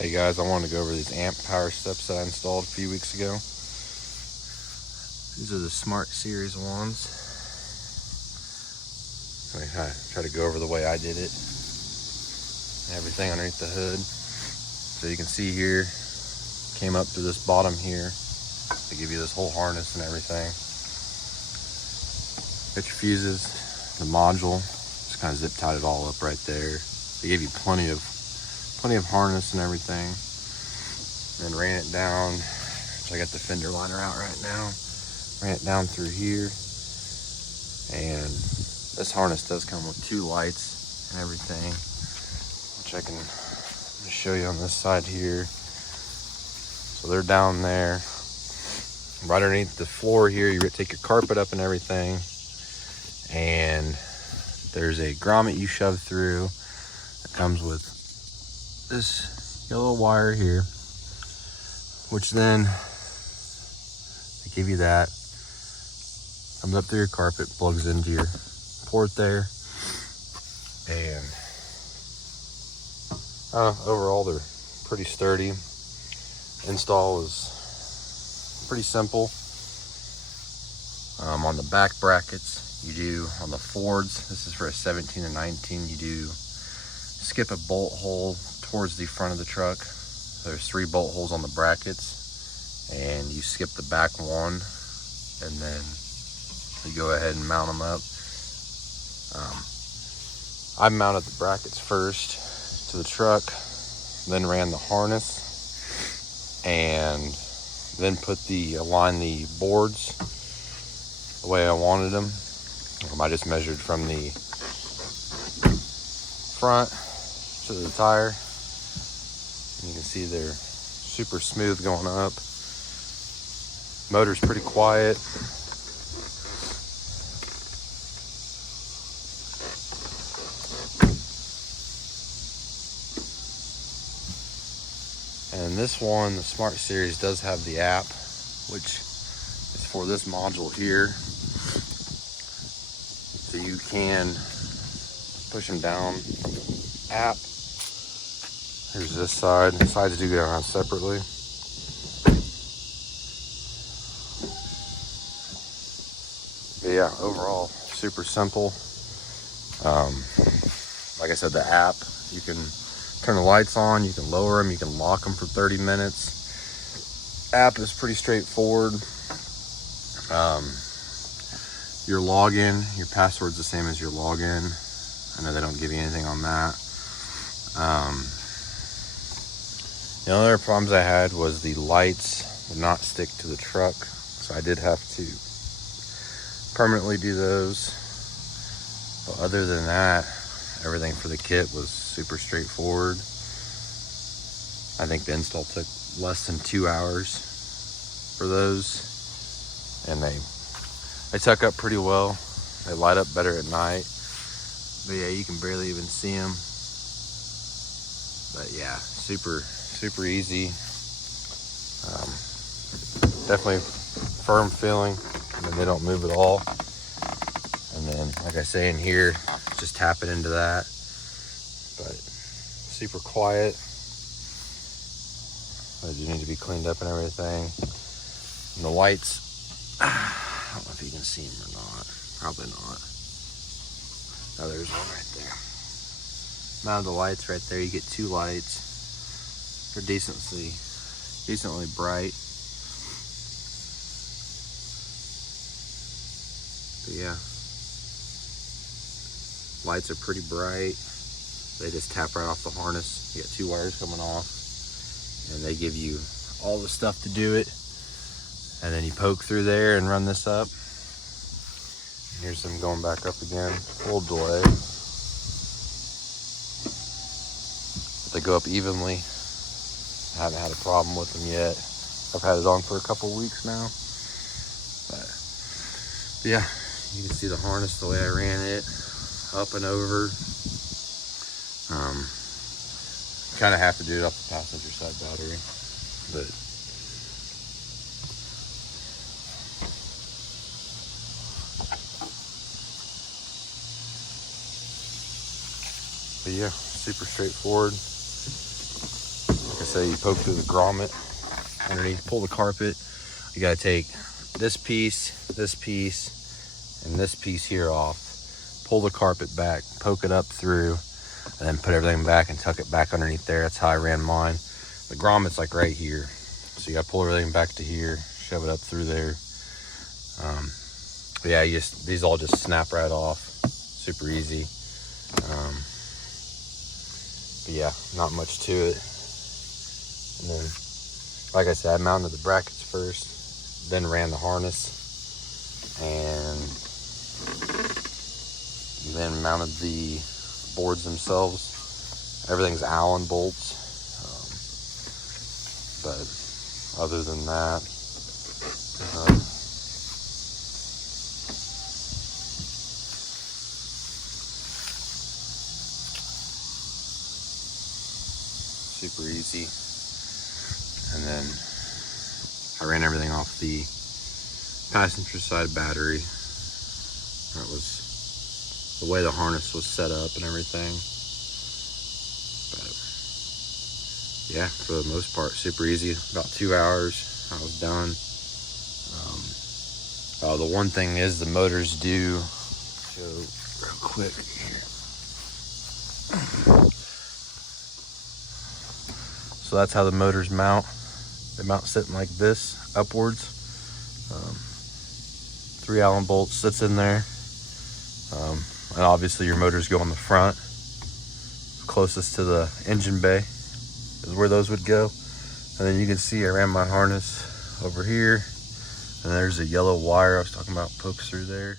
Hey guys, I wanted to go over these AMP PowerSteps that I installed a few weeks ago. These are the Smart Series ones. I try to go over the way I did it. Everything underneath the hood. So you can see here, came up through this bottom here. They give you this whole harness and everything. Got your fuses, the module, just kind of zip tied it all up right there. They gave you plenty of harness and everything. And ran it down. So I got the fender liner out right now. Ran it down through here. And this harness does come with 2 lights and everything, which I can show you on this side here. So they're down there. Right underneath the floor here, you're gonna take your carpet up and everything. And there's a grommet you shove through that comes with this yellow wire here, which then they give you that, comes up through your carpet, plugs into your port there, and overall they're pretty sturdy. Install is pretty simple. On the back brackets, you do on the Fords, this is for a 17 and 19, you do skip a bolt hole towards the front of the truck. There's 3 bolt holes on the brackets, and you skip the back one, and then you go ahead and mount them up. I mounted the brackets first to the truck, then ran the harness, and then aligned the boards the way I wanted them. I just measured from the front to the tire. And you can see they're super smooth going up. Motor's pretty quiet. And this one, the Smart Series, does have the app, which is for this module here. So you can push them down. App. Here's this side. The sides do go around separately. But yeah, overall, super simple. Like I said, the app, you can turn the lights on, you can lower them, you can lock them for 30 minutes. App is pretty straightforward. Your login, your password's the same as your login. I know they don't give you anything on that. The other problems I had was the lights would not stick to the truck, so I did have to permanently do those. But other than that, everything for the kit was super straightforward. I think the install took less than 2 hours for those, and they tuck up pretty well. They light up better at night. But yeah, you can barely even see them. But yeah, super easy. Definitely firm feeling. I mean, they don't move at all. And then, like I say in here, just tap it into that. But super quiet. They do need to be cleaned up and everything. And the lights, I don't know if you can see them or not. Probably not. Oh, there's one right there. Mounted the lights right there. You get 2 lights. They're decently bright. But yeah, lights are pretty bright. They just tap right off the harness. You got 2 wires coming off, and they give you all the stuff to do it. And then you poke through there and run this up. Here's them going back up again. A little delay. But they go up evenly. I haven't had a problem with them yet. I've had it on for a couple weeks now. But yeah, you can see the harness the way I ran it. Up and over. Kind of have to do it off the passenger side battery. But yeah, super straightforward. Like I say, you poke through the grommet underneath, pull the carpet. You gotta take this piece, and this piece here off. Pull the carpet back, poke it up through, and then put everything back and tuck it back underneath there. That's how I ran mine. The grommet's like right here. So you gotta pull everything back to here, shove it up through there. But yeah, these all just snap right off. Super easy. But yeah, not much to it. And then, like I said, I mounted the brackets first, then ran the harness, and then mounted the boards themselves. Everything's Allen bolts, but other than that, super easy. And then I ran everything off the passenger side battery. That was the way the harness was set up and everything. But yeah, for the most part, super easy. About 2 hours, I was done. The one thing is the motors do show real quick here. So that's how the motors mount. They mount sitting like this, upwards. 3 Allen bolts sits in there. And obviously your motors go on the front. Closest to the engine bay is where those would go. And then you can see I ran my harness over here. And there's a yellow wire I was talking about, pokes through there.